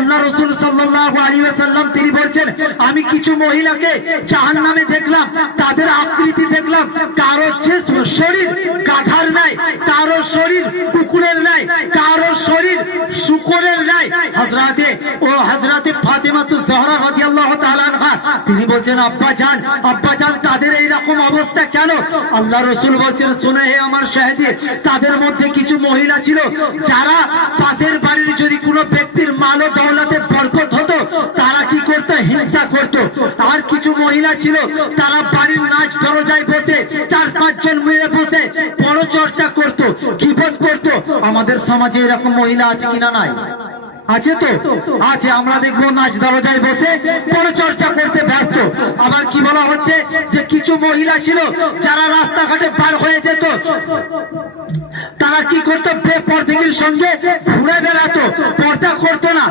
আল্লাহ রাসূল সাল্লাল্লাহু আলাইহি ওয়াসাল্লাম তিনি বলছেন, আমি কিছু মহিলাকে জাহান্নামে দেখলাম, তাদের আকৃতি দেখলাম, কারো শরীর গাধার নাই, কারো শরীর কুকুরের নাই, কারো শরীর শূকরের নাই। হযরতে ফাতেমা জোহরা রাদিয়াল্লাহু তাআলা আনহা তিনি বলছেন, আব্বা জান তাদের এই রকম অবস্থা কেন? আল্লাহ রাসূল বলছেন, শুনে হে আমার শাহজি, তাদের মধ্যে কিছু মহিলা ছিল যারা পাশের বাড়ির যদি কোনো ব্যক্তির মাল ও দৌলতে বরকত হতো তারা কি করতো? হিংসা করত। আর কিছু মহিলা ছিল তারা বাড়ির নাচ দরজায় বসে 4-5 জন মিলে বসে বড় চর্চা করত, গীবত করত। আমাদের সমাজে এরকম মহিলা আছে কিনা? নাই, আছে তো আছে। আমরা দেখবো নাচ দরজায় বসে বড় চর্চা করতে ব্যস্ত। আবার কি বলা হচ্ছে যে কিছু মহিলা ছিল যারা রাস্তাঘাটে পার হয়ে যেত, তারা কি করতো? বেপরদেগির সঙ্গে ঘুরে বেড়াতো, পর্দা করতো না।